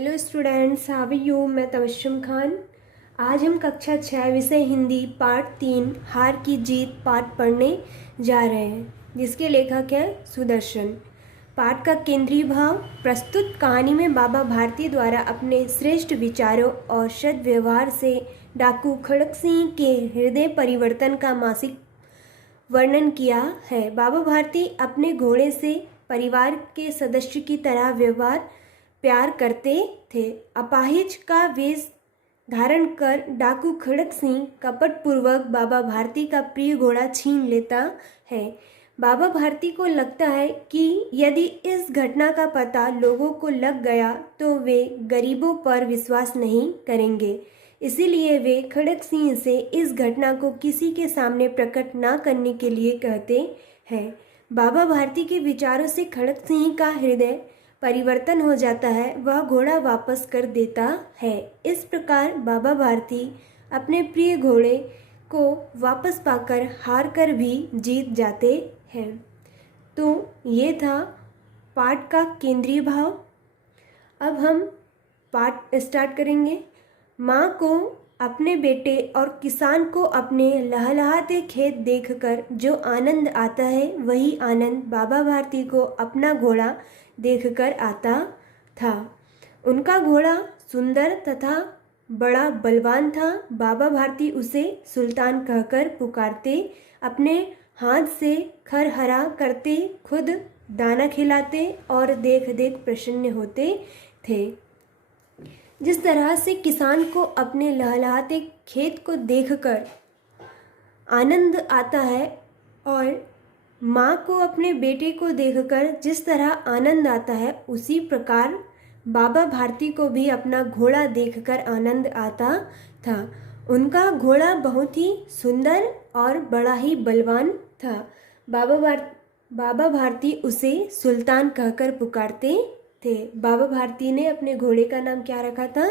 Hello students, how are you. मैं तबस्सुम खान। आज हम कक्षा 6 विषय हिंदी पार्ट 3 हार की जीत पाठ पढ़ने जा रहे हैं, जिसके लेखक हैं सुदर्शन। पाठ का केंद्रीय भाव। प्रस्तुत कहानी में बाबा भारती द्वारा अपने श्रेष्ठ विचारों और सद्व्यवहार से डाकू खड़क सिंह के हृदय परिवर्तन का मासिक वर्णन किया है। बाबा भारती अपने घोड़े से परिवार के सदस्य की तरह व्यवहार प्यार करते थे। अपाहिज का वेश धारण कर डाकू खड़क सिंह कपटपूर्वक बाबा भारती का प्रिय घोड़ा छीन लेता है। बाबा भारती को लगता है कि यदि इस घटना का पता लोगों को लग गया तो वे गरीबों पर विश्वास नहीं करेंगे, इसीलिए वे खड़क सिंह से इस घटना को किसी के सामने प्रकट न करने के लिए कहते हैं। बाबा भारती के विचारों से खड़क सिंह का हृदय परिवर्तन हो जाता है, वह घोड़ा वापस कर देता है। इस प्रकार बाबा भारती अपने प्रिय घोड़े को वापस पाकर हार कर भी जीत जाते हैं। तो ये था पाठ का केंद्रीय भाव। अब हम पाठ स्टार्ट करेंगे। माँ को अपने बेटे और किसान को अपने लहलहाते खेत देखकर जो आनंद आता है, वही आनंद बाबा भारती को अपना घोड़ा देखकर आता था। उनका घोड़ा सुंदर तथा बड़ा बलवान था। बाबा भारती उसे सुल्तान कहकर पुकारते, अपने हाथ से खरहरा करते, खुद दाना खिलाते और देख देख प्रसन्न होते थे। जिस तरह से किसान को अपने लहलहाते खेत को देखकर आनंद आता है और माँ को अपने बेटे को देखकर जिस तरह आनंद आता है, उसी प्रकार बाबा भारती को भी अपना घोड़ा देखकर आनंद आता था। उनका घोड़ा बहुत ही सुंदर और बड़ा ही बलवान था। बाबा भारती उसे सुल्तान कहकर पुकारते थे। बाबा भारती ने अपने घोड़े का नाम क्या रखा था?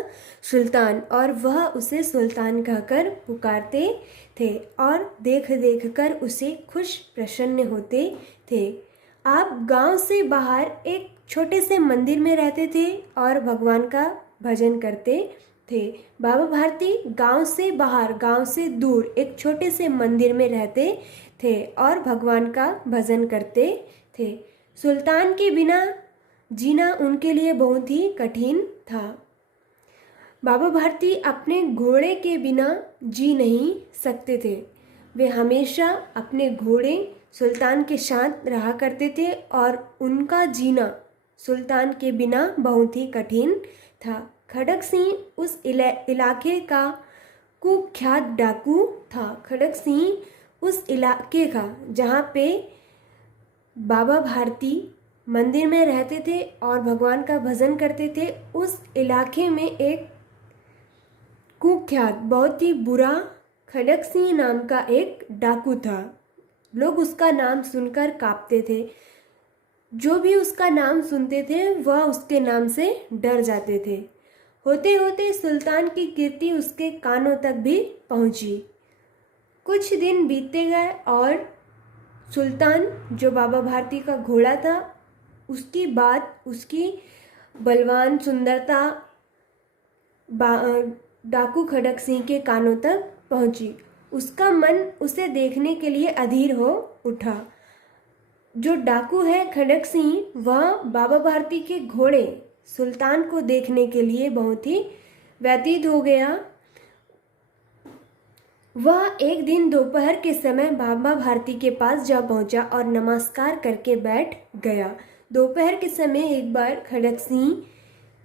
सुल्तान, और वह उसे सुल्तान कहकर पुकारते थे और देख देख कर उसे खुश प्रसन्न होते थे। आप गांव से बाहर एक छोटे से मंदिर में रहते थे और भगवान का भजन करते थे। बाबा भारती गांव से बाहर, गांव से दूर एक छोटे से मंदिर में रहते थे और भगवान का भजन करते थे। सुल्तान के बिना जीना उनके लिए बहुत ही कठिन था। बाबा भारती अपने घोड़े के बिना जी नहीं सकते थे। वे हमेशा अपने घोड़े सुल्तान के साथ रहा करते थे और उनका जीना सुल्तान के बिना बहुत ही कठिन था। खड़क सिंह उस इलाके का कुख्यात डाकू था। खड़क सिंह उस इलाके का जहाँ पे बाबा भारती मंदिर में रहते थे और भगवान का भजन करते थे, उस इलाके में एक कुख्यात बहुत ही बुरा खड़क सिंह नाम का एक डाकू था। लोग उसका नाम सुनकर कांपते थे। जो भी उसका नाम सुनते थे वह उसके नाम से डर जाते थे। होते होते सुल्तान की कीर्ति उसके कानों तक भी पहुंची। कुछ दिन बीतते गए और सुल्तान, जो बाबा भारती का घोड़ा था, उसकी बात, उसकी बलवान सुंदरता डाकू खड़क सिंह के कानों तक पहुंची। उसका मन उसे देखने के लिए अधीर हो उठा। जो डाकू है खड़क सिंह, वह बाबा भारती के घोड़े सुल्तान को देखने के लिए बहुत ही व्यतीत हो गया। वह एक दिन दोपहर के समय बाबा भारती के पास जा पहुंचा और नमस्कार करके बैठ गया। दोपहर के समय एक बार खड़क सिंह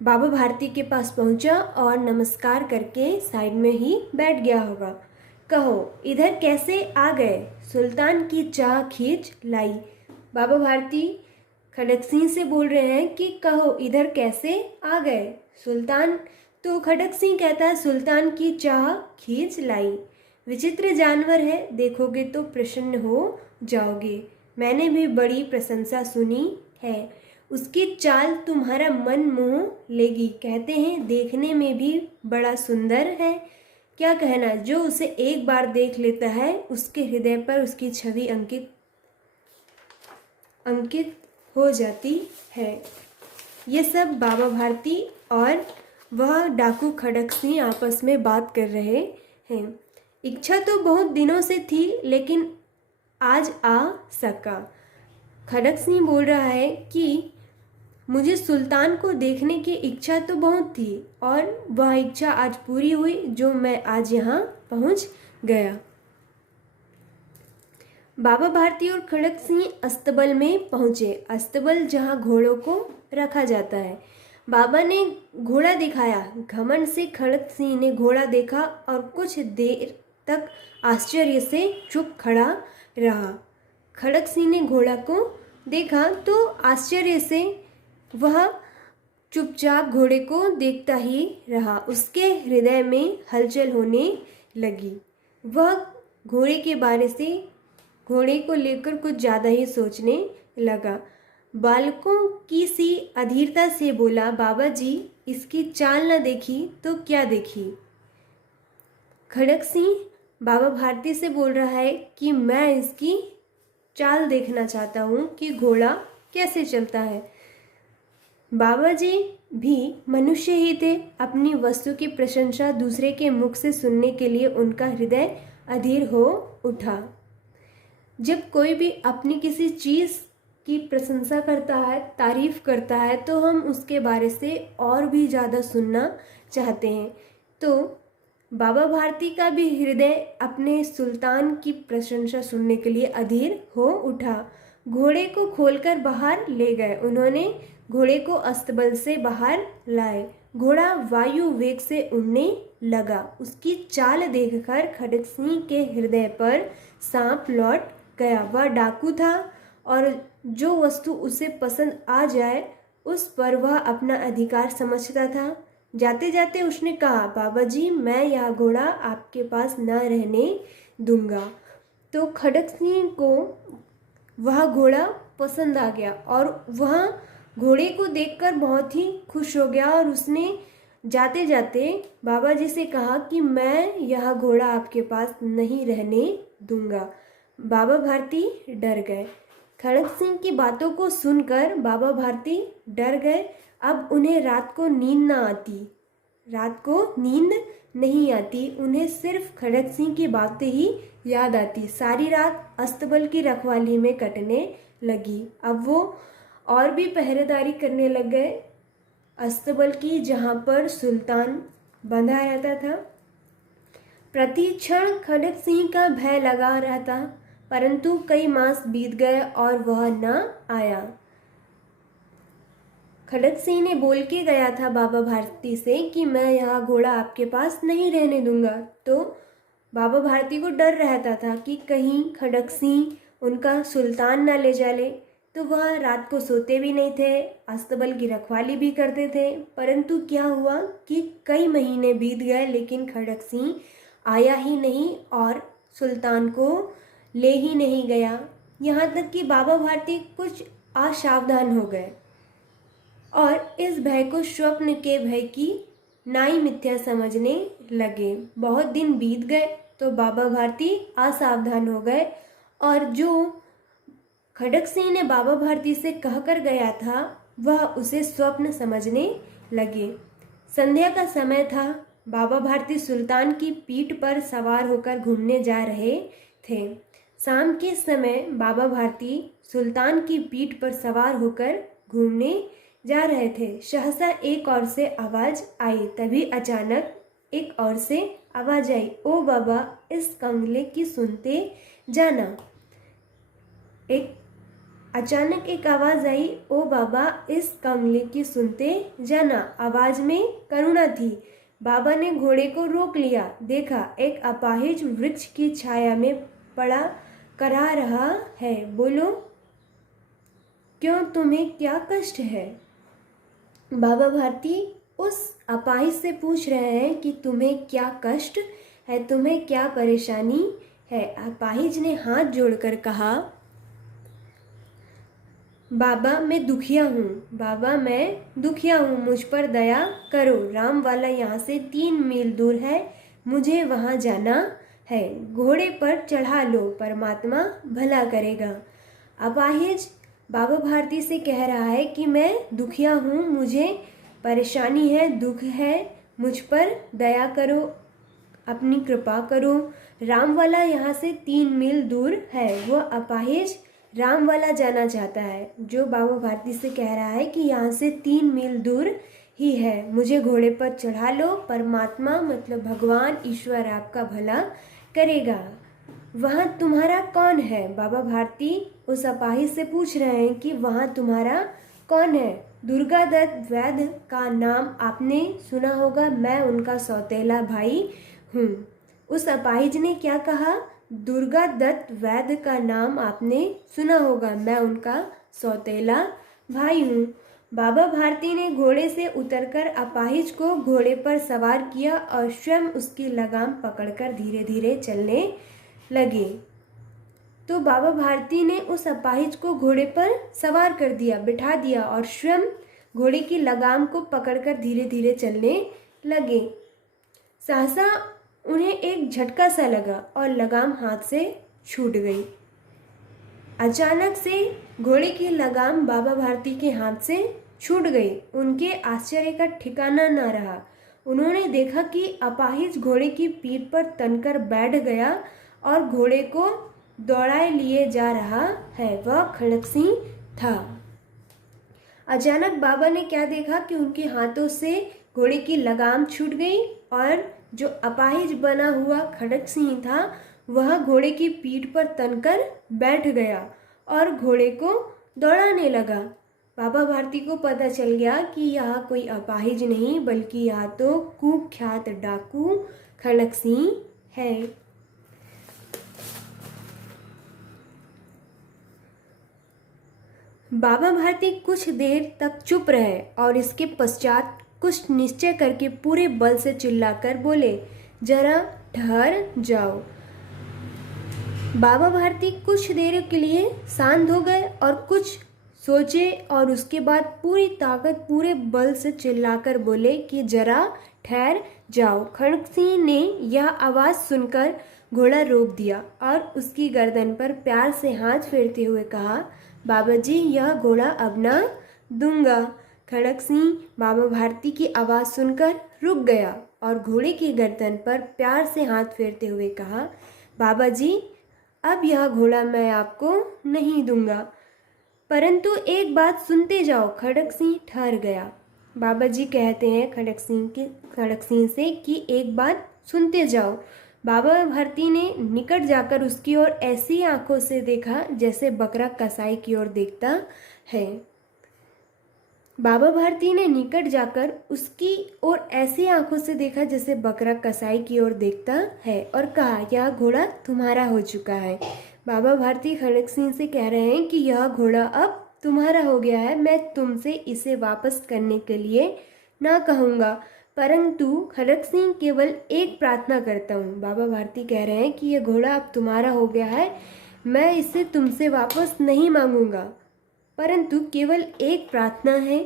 बाबा भारती के पास पहुंचा और नमस्कार करके साइड में ही बैठ गया होगा। कहो, इधर कैसे आ गए? सुल्तान की चाह खींच लाई। बाबा भारती खड़क सिंह से बोल रहे हैं कि कहो, इधर कैसे आ गए? सुल्तान तो खड़क सिंह कहता है, सुल्तान की चाह खींच लाई। विचित्र जानवर है, देखोगे तो प्रसन्न हो जाओगे। मैंने भी बड़ी प्रशंसा सुनी है। उसकी चाल तुम्हारा मन मोह लेगी। कहते हैं देखने में भी बड़ा सुंदर है। क्या कहना, जो उसे एक बार देख लेता है उसके हृदय पर उसकी छवि अंकित हो जाती है। ये सब बाबा भारती और वह डाकू खड़क सिंह आपस में बात कर रहे हैं। इच्छा तो बहुत दिनों से थी लेकिन आज आ सका। खड़क सिंह बोल रहा है कि मुझे सुल्तान को देखने की इच्छा तो बहुत थी और वह इच्छा आज पूरी हुई जो मैं आज यहाँ पहुँच गया। बाबा भारती और खड़क सिंह अस्तबल में पहुँचे। अस्तबल जहाँ घोड़ों को रखा जाता है। बाबा ने घोड़ा दिखाया। घमंड से खड़क सिंह ने घोड़ा देखा और कुछ देर तक आश्चर्य से चुप खड़ा रहा। खड़क सिंह ने घोड़ा को देखा तो आश्चर्य से वह चुपचाप घोड़े को देखता ही रहा। उसके हृदय में हलचल होने लगी। वह घोड़े को लेकर कुछ ज़्यादा ही सोचने लगा। बालकों की सी अधीरता से बोला, बाबा जी इसकी चाल न देखी तो क्या देखी। खड़क सिंह बाबा भारती से बोल रहा है कि मैं इसकी चाल देखना चाहता हूँ कि घोड़ा कैसे चलता है। बाबा जी भी मनुष्य ही थे। अपनी वस्तु की प्रशंसा दूसरे के मुख से सुनने के लिए उनका हृदय अधीर हो उठा। जब कोई भी अपनी किसी चीज़ की प्रशंसा करता है, तारीफ करता है, तो हम उसके बारे से और भी ज़्यादा सुनना चाहते हैं। तो बाबा भारती का भी हृदय अपने सुल्तान की प्रशंसा सुनने के लिए अधीर हो उठा। घोड़े को खोलकर बाहर ले गए। उन्होंने घोड़े को अस्तबल से बाहर लाए। घोड़ा वायु वेग से उड़ने लगा। उसकी चाल देखकर खड़क सिंह के हृदय पर सांप लौट गया। वह डाकू था और जो वस्तु उसे पसंद आ जाए उस पर वह अपना अधिकार समझता था। जाते जाते उसने कहा, बाबा जी मैं यह घोड़ा आपके पास न रहने दूंगा। तो खड़क सिंह को वह घोड़ा पसंद आ गया और वह घोड़े को देखकर बहुत ही खुश हो गया और उसने जाते जाते बाबा जी से कहा कि मैं यह घोड़ा आपके पास नहीं रहने दूंगा। बाबा भारती डर गए। खड़क सिंह की बातों को सुनकर बाबा भारती डर गए। अब उन्हें रात को नींद नहीं आती। उन्हें सिर्फ खड़क सिंह की बातें ही याद आती। सारी रात अस्तबल की रखवाली में कटने लगी। अब वो और भी पहरेदारी करने लग गए अस्तबल की, जहाँ पर सुल्तान बंधा रहता था। प्रति क्षण खड़क सिंह का भय लगा रहता, परंतु कई मास बीत गए और वह न आया। खड़क सिंह ने बोल के गया था बाबा भारती से कि मैं यह घोड़ा आपके पास नहीं रहने दूंगा। तो बाबा भारती को डर रहता था कि कहीं खड़क सिंह उनका सुल्तान न ले जाले। तो वह रात को सोते भी नहीं थे, अस्तबल की रखवाली भी करते थे। परंतु क्या हुआ कि कई महीने बीत गए लेकिन खड़क सिंह आया ही नहीं और सुल्तान को ले ही नहीं गया। यहाँ तक कि बाबा भारती कुछ असावधान हो गए और इस भय को स्वप्न के भय की नाई मिथ्या समझने लगे। बहुत दिन बीत गए तो बाबा भारती असावधान हो गए और जो खड़क सिंह ने बाबा भारती से कहकर गया था वह उसे स्वप्न समझने लगे। संध्या का समय था। बाबा भारती सुल्तान की पीठ पर सवार होकर घूमने जा रहे थे। शाम के समय बाबा भारती सुल्तान की पीठ पर सवार होकर घूमने जा रहे थे। सहसा एक ओर से आवाज आई। तभी अचानक एक ओर से आवाज आई, ओ बाबा इस कंगले की सुनते जाना। अचानक एक आवाज आई, ओ बाबा इस कंगले की सुनते जाना। आवाज में करुणा थी। बाबा ने घोड़े को रोक लिया। देखा एक अपाहिज वृक्ष की छाया में पड़ा करा रहा है। बोलो क्यों, तुम्हें क्या कष्ट है? बाबा भारती उस अपाहिज से पूछ रहे हैं कि तुम्हें क्या कष्ट है, तुम्हें क्या परेशानी है। अपाहिज ने हाथ जोड़कर कहा, बाबा मैं दुखिया हूँ, मुझ पर दया करो। राम वाला यहाँ से 3 मील दूर है, मुझे वहाँ जाना है। घोड़े पर चढ़ा लो, परमात्मा भला करेगा। अपाहिज बाबा भारती से कह रहा है कि मैं दुखिया हूँ, मुझे परेशानी है, दुख है, मुझ पर दया करो, अपनी कृपा करो। रामवाला यहाँ से 3 मील दूर है। वह अपाहिज रामवाला जाना चाहता है। जो बाबा भारती से कह रहा है कि यहाँ से 3 मील दूर ही है, मुझे घोड़े पर चढ़ा लो, परमात्मा मतलब भगवान ईश्वर आपका भला करेगा। वहाँ तुम्हारा कौन है? बाबा भारती उस अपाहिज से पूछ रहे हैं कि वहाँ तुम्हारा कौन है? दुर्गा दत्त वैद्य का नाम आपने सुना होगा, मैं उनका सौतेला भाई हूँ। उस अपाहिज ने क्या कहा? दुर्गा दत्त वैद्य का नाम आपने सुना होगा, मैं उनका सौतेला भाई हूँ। बाबा भारती ने घोड़े से उतरकर अपाहिज को घोड़े पर सवार किया और स्वयं उसकी लगाम पकड़कर धीरे धीरे चलने लगे। तो बाबा भारती ने उस अपाहिज को घोड़े पर सवार कर दिया, बिठा दिया और स्वयं घोड़े की लगाम को पकड़कर धीरे धीरे चलने लगे। सहसा उन्हें एक झटका सा लगा और लगाम हाथ से छूट गई। अचानक से घोड़े की लगाम बाबा भारती के हाथ से छूट गई। उनके आश्चर्य का ठिकाना न रहा। उन्होंने देखा कि अपाहिज घोड़े की पीठ पर तनकर बैठ गया और घोड़े को दौड़ाए लिए जा रहा है। वह खड़क सिंह था। अचानक बाबा ने क्या देखा कि उनके हाथों से घोड़े की लगाम छूट गई और जो अपाहिज बना हुआ खड़क सिंह था वह घोड़े की पीठ पर तनकर बैठ गया और घोड़े को दौड़ाने लगा। बाबा भारती को पता चल गया कि यह कोई अपाहिज नहीं बल्कि यह तो कुख्यात डाकू खड़क सिंह है। बाबा भारती कुछ देर तक चुप रहे और इसके पश्चात कुछ निश्चय करके पूरे बल से चिल्लाकर बोले, जरा ठहर जाओ। बाबा भारती कुछ देर के लिए शांत हो गए और कुछ सोचे और उसके बाद पूरी ताकत पूरे बल से चिल्लाकर बोले कि जरा ठहर जाओ। खड़क सिंह ने यह आवाज़ सुनकर घोड़ा रोक दिया और उसकी गर्दन पर प्यार से हाथ फेरते हुए कहा, बाबा जी यह घोड़ा अब ना दूंगा। खड़क सिंह बाबा भारती की आवाज़ सुनकर रुक गया और घोड़े की गर्दन पर प्यार से हाथ फेरते हुए कहा, बाबा जी अब यह घोड़ा मैं आपको नहीं दूंगा, परंतु एक बात सुनते जाओ। खड़क सिंह ठहर गया। बाबा जी कहते हैं खड़क सिंह से कि एक बात सुनते जाओ। बाबा भारती ने निकट जाकर उसकी ओर ऐसी आंखों से देखा जैसे बकरा कसाई की ओर देखता है। बाबा भारती ने निकट जाकर उसकी ओर ऐसी आंखों से देखा जैसे बकरा कसाई की ओर देखता है और कहा, यह घोड़ा तुम्हारा हो चुका है। बाबा भारती खड़क सिंह से कह रहे हैं कि यह घोड़ा अब तुम्हारा हो गया है, मैं तुमसे इसे वापस करने के लिए ना कहूँगा, परंतु खड़क सिंह केवल एक प्रार्थना करता हूँ। बाबा भारती कह रहे हैं कि यह घोड़ा अब तुम्हारा हो गया है, मैं इसे तुमसे वापस नहीं मांगूंगा, परंतु केवल एक प्रार्थना है,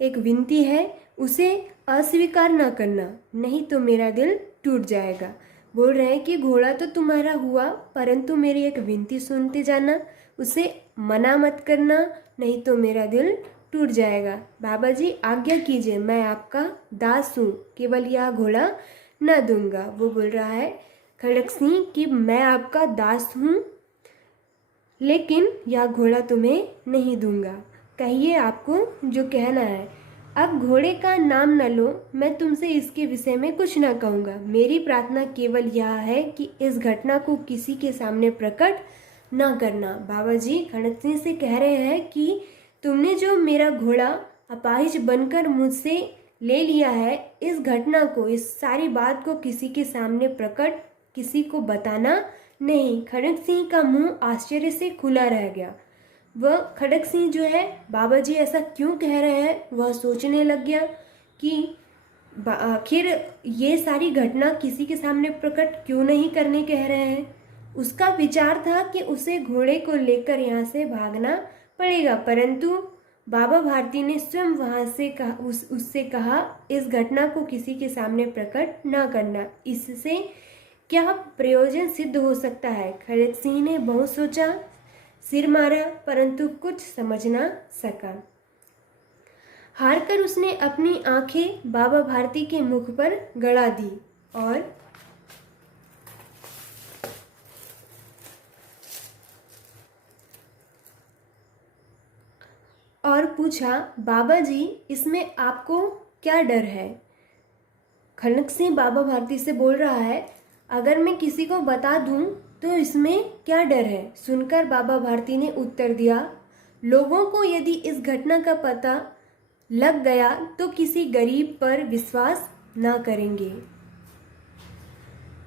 एक विनती है, उसे अस्वीकार ना करना, नहीं तो मेरा दिल टूट जाएगा। बोल रहे हैं कि घोड़ा तो तुम्हारा हुआ, परंतु मेरी एक विनती सुनते जाना, उसे मना मत करना, नहीं तो मेरा दिल टूट जाएगा। बाबा जी आज्ञा कीजिए, मैं आपका दास हूँ, केवल यह घोड़ा न दूंगा। वो बोल रहा है खड़क सिंह कि मैं आपका दास हूँ, लेकिन यह घोड़ा तुम्हें नहीं दूंगा। कहिए आपको जो कहना है। अब घोड़े का नाम न लो, मैं तुमसे इसके विषय में कुछ न कहूँगा। मेरी प्रार्थना केवल यह है कि इस घटना को किसी के सामने प्रकट न करना। बाबा जी खड़क सिंह से कह रहे हैं कि तुमने जो मेरा घोड़ा अपाहिज बनकर मुझसे ले लिया है, इस घटना को, इस सारी बात को किसी के सामने प्रकट, किसी को बताना नहीं। खड़क सिंह का मुंह आश्चर्य से खुला रह गया। वह खड़क सिंह जो है, बाबा जी ऐसा क्यों कह रहे हैं, वह सोचने लग गया कि आखिर ये सारी घटना किसी के सामने प्रकट क्यों नहीं करने कह रहे हैं। उसका विचार था कि उसे घोड़े को लेकर यहाँ से भागना पड़ेगा, परंतु बाबा भारती ने स्वयं वहाँ से कहा, उससे कहा इस घटना को किसी के सामने प्रकट ना करना। इससे क्या प्रयोजन सिद्ध हो सकता है। खड़क सिंह ने बहुत सोचा, सिर मारा, परंतु कुछ समझ ना सका। हारकर उसने अपनी आंखें बाबा भारती के मुख पर गड़ा दी और पूछा, बाबा जी, इसमें आपको क्या डर है? खड़क सिंह बाबा भारती से बोल रहा है, अगर मैं किसी को बता दूं तो इसमें क्या डर है? सुनकर बाबा भारती ने उत्तर दिया, लोगों को यदि इस घटना का पता लग गया तो किसी गरीब पर विश्वास ना करेंगे।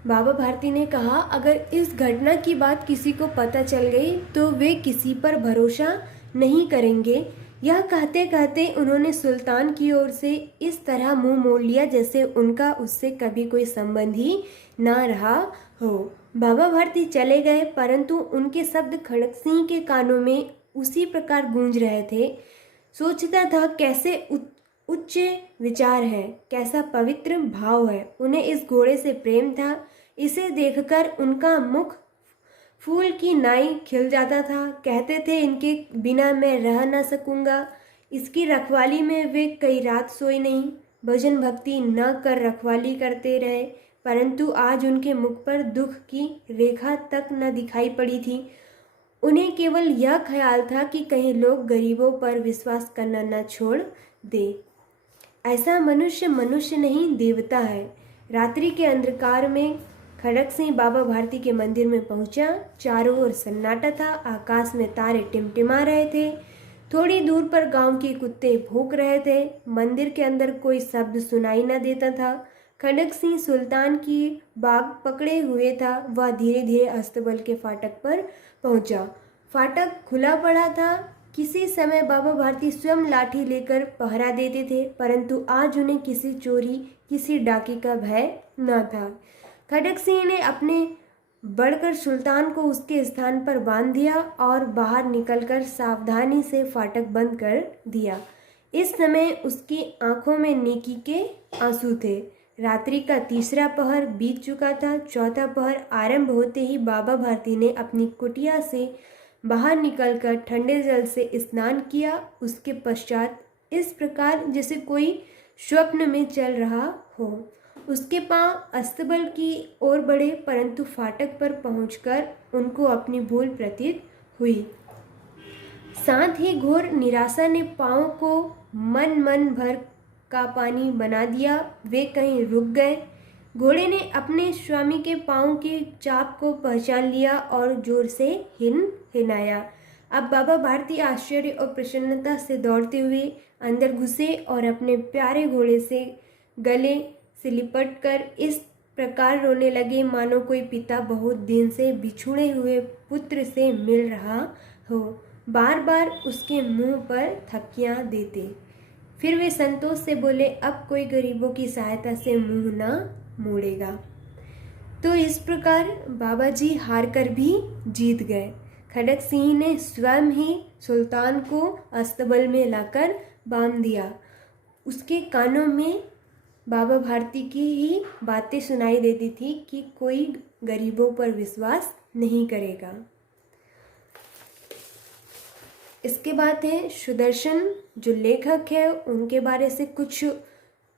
बाबा भारती ने कहा, अगर इस घटना की बात किसी को पता चल गई तो वे किसी पर भरोसा नहीं करेंगे। यह कहते कहते उन्होंने सुल्तान की ओर से इस तरह मुंह मोड़ लिया जैसे उनका उससे कभी कोई संबंध ही ना रहा हो। बाबा भारती चले गए, परंतु उनके शब्द खड़क सिंह के कानों में उसी प्रकार गूंज रहे थे। सोचता था, कैसे उच्च विचार है, कैसा पवित्र भाव है। उन्हें इस घोड़े से प्रेम था। इसे देखकर उनका मुख फूल की नाई खिल जाता था। कहते थे, इनके बिना मैं रह ना सकूंगा। इसकी रखवाली में वे कई रात सोए नहीं, भजन भक्ति न कर रखवाली करते रहे, परंतु आज उनके मुख पर दुख की रेखा तक न दिखाई पड़ी थी। उन्हें केवल यह ख्याल था कि कहीं लोग गरीबों पर विश्वास करना न छोड़ दे। ऐसा मनुष्य मनुष्य नहीं, देवता है। रात्रि के अंधकार में खड़क सिंह बाबा भारती के मंदिर में पहुंचा। चारों ओर सन्नाटा था, आकाश में तारे टिमटिमा रहे थे। थोड़ी दूर पर गांव के कुत्ते भौंक रहे थे। मंदिर के अंदर कोई शब्द सुनाई न देता था। खड़क सिंह सुल्तान की बाग पकड़े हुए था। वह धीरे धीरे अस्तबल के फाटक पर पहुंचा। फाटक खुला पड़ा था। किसी समय बाबा भारती स्वयं लाठी लेकर पहरा देते थे, परंतु आज उन्हें किसी चोरी, किसी डाके का भय न था। खड़क सिंह ने अपने बढ़कर सुल्तान को उसके स्थान पर बांध दिया और बाहर निकलकर सावधानी से फाटक बंद कर दिया। इस समय उसकी आंखों में नेकी के आंसू थे। रात्रि का तीसरा पहर बीत चुका था। चौथा पहर आरंभ होते ही बाबा भारती ने अपनी कुटिया से बाहर निकलकर ठंडे जल से स्नान किया। उसके पश्चात इस प्रकार जैसे कोई स्वप्न में चल रहा हो। उसके पांव अस्तबल की ओर बढ़े, परंतु फाटक पर पहुंचकर उनको अपनी भूल प्रतीत हुई। साथ ही घोर निराशा ने पांव को मन भर का पानी बना दिया। वे कहीं रुक गए। घोड़े ने अपने स्वामी के पांव के चाप को पहचान लिया और जोर से हिनाया। अब बाबा भारती आश्चर्य और प्रसन्नता से दौड़ते हुए अंदर घुसे और अपने प्यारे घोड़े से गले से लिपट कर इस प्रकार रोने लगे मानो कोई पिता बहुत दिन से बिछुड़े हुए पुत्र से मिल रहा हो। बार बार उसके मुंह पर थपकियां देते। फिर वे संतोष से बोले, अब कोई गरीबों की सहायता से मुंह ना मोड़ेगा। तो इस प्रकार बाबा जी हार कर भी जीत गए। खड़क सिंह ने स्वयं ही सुल्तान को अस्तबल में लाकर बांध दिया। उसके कानों में बाबा भारती की ही बातें सुनाई देती थी कि कोई गरीबों पर विश्वास नहीं करेगा। इसके बाद है सुदर्शन, जो लेखक है उनके बारे से कुछ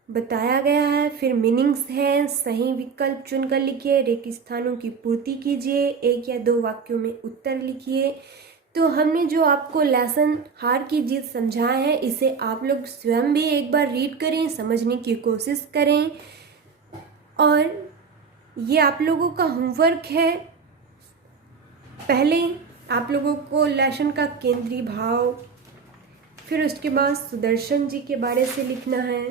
बताया गया है। फिर मीनिंग्स है, सही विकल्प चुनकर लिखिए, रेगिस्तानों की पूर्ति कीजिए, 1 या 2 वाक्यों में उत्तर लिखिए। तो हमने जो आपको लेसन हार की जीत समझाया है, इसे आप लोग स्वयं भी एक बार रीड करें, समझने की कोशिश करें। और ये आप लोगों का होमवर्क है। पहले आप लोगों को लेसन का केंद्रीय भाव, फिर उसके बाद सुदर्शन जी के बारे से लिखना है।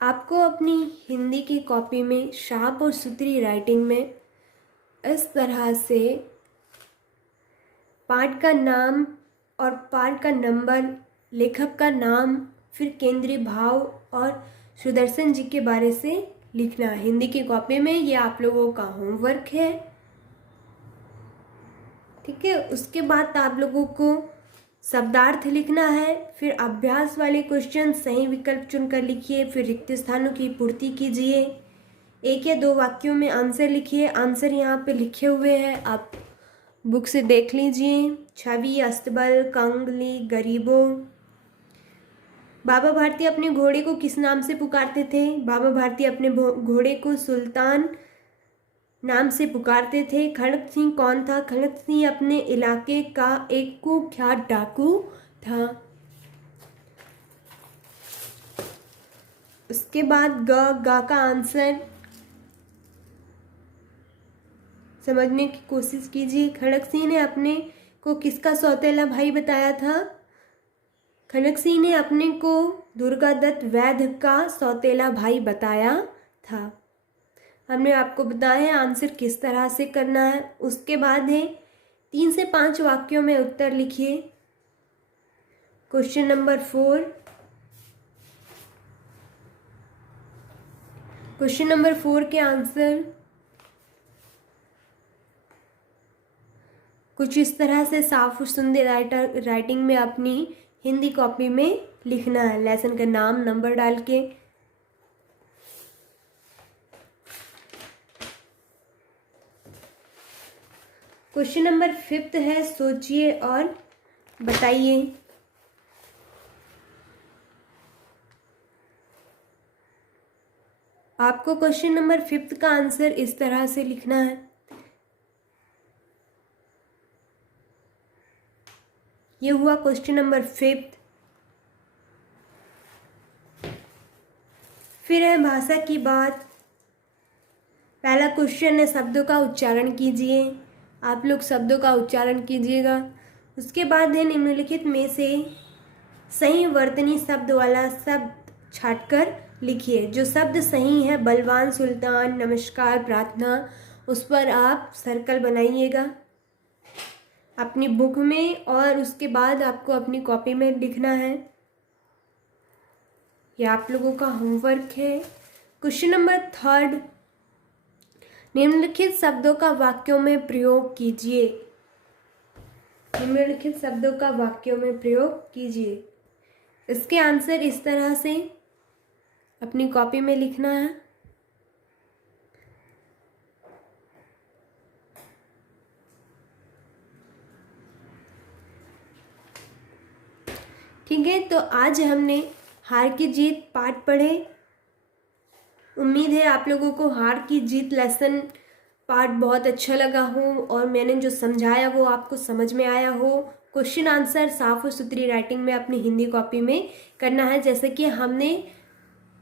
आपको अपनी हिंदी की कॉपी में शार्प और सुथरी राइटिंग में इस तरह से पाठ का नाम और पाठ का नंबर, लेखक का नाम, फिर केंद्रीय भाव और सुदर्शन जी के बारे से लिखना है हिंदी की कॉपी में। ये आप लोगों का होमवर्क है, ठीक है। उसके बाद आप लोगों को शब्दार्थ लिखना है, फिर अभ्यास वाले क्वेश्चन सही विकल्प चुनकर लिखिए, फिर रिक्त स्थानों की पूर्ति कीजिए, 1 या 2 वाक्यों में आंसर लिखिए। आंसर यहाँ पे लिखे हुए हैं, आप बुक से देख लीजिए। छवि, अस्तबल, कंगली, गरीबों। बाबा भारती अपने घोड़े को किस नाम से पुकारते थे? बाबा भारती अपने घोड़े को सुल्तान नाम से पुकारते थे। खड़क सिंह कौन था? खड़क सिंह अपने इलाके का एक कुख्यात डाकू था। उसके बाद गा का आंसर समझने की कोशिश कीजिए। खड़क सिंह ने अपने को किसका सौतेला भाई बताया था? खड़क सिंह ने अपने को दुर्गादत्त वैद्य का सौतेला भाई बताया था। हमने आपको बताया है आंसर किस तरह से करना है। उसके बाद है 3 से 5 वाक्यों में उत्तर लिखिए। Question number 4। क्वेश्चन नंबर 4 के आंसर कुछ इस तरह से साफ और सुंदर राइटिंग में अपनी हिंदी कॉपी में लिखना है, लेसन का नाम नंबर डाल के। क्वेश्चन नंबर 5 है, सोचिए और बताइए। आपको क्वेश्चन नंबर 5 का आंसर इस तरह से लिखना है। ये हुआ क्वेश्चन नंबर 5। फिर है भाषा की बात। पहला क्वेश्चन है, शब्दों का उच्चारण कीजिए। आप लोग शब्दों का उच्चारण कीजिएगा। उसके बाद है, निम्नलिखित में से सही वर्तनी शब्द वाला शब्द छांटकर लिखिए। जो शब्द सही है, बलवान, सुल्तान, नमस्कार, प्रार्थना, उस पर आप सर्कल बनाइएगा अपनी बुक में, और उसके बाद आपको अपनी कॉपी में लिखना है। यह आप लोगों का होमवर्क है। क्वेश्चन नंबर 3, निम्नलिखित शब्दों का वाक्यों में प्रयोग कीजिए। निम्नलिखित शब्दों का वाक्यों में प्रयोग कीजिए। इसके आंसर इस तरह से अपनी कॉपी में लिखना है। ठीक है, तो आज हमने हार की जीत पाठ पढ़े। उम्मीद है आप लोगों को हार की जीत लेसन पाठ बहुत अच्छा लगा हो और मैंने जो समझाया वो आपको समझ में आया हो। क्वेश्चन आंसर साफ और सुथरी राइटिंग में अपनी हिंदी कॉपी में करना है, जैसे कि हमने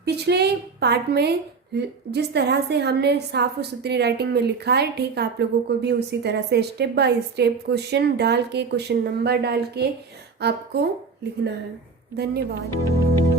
पिछले पार्ट में जिस तरह से हमने साफ और सुथरी राइटिंग में लिखा है, ठीक आप लोगों को भी उसी तरह से स्टेप बाय स्टेप क्वेश्चन डाल के, क्वेश्चन नंबर डाल के आपको लिखना है। धन्यवाद।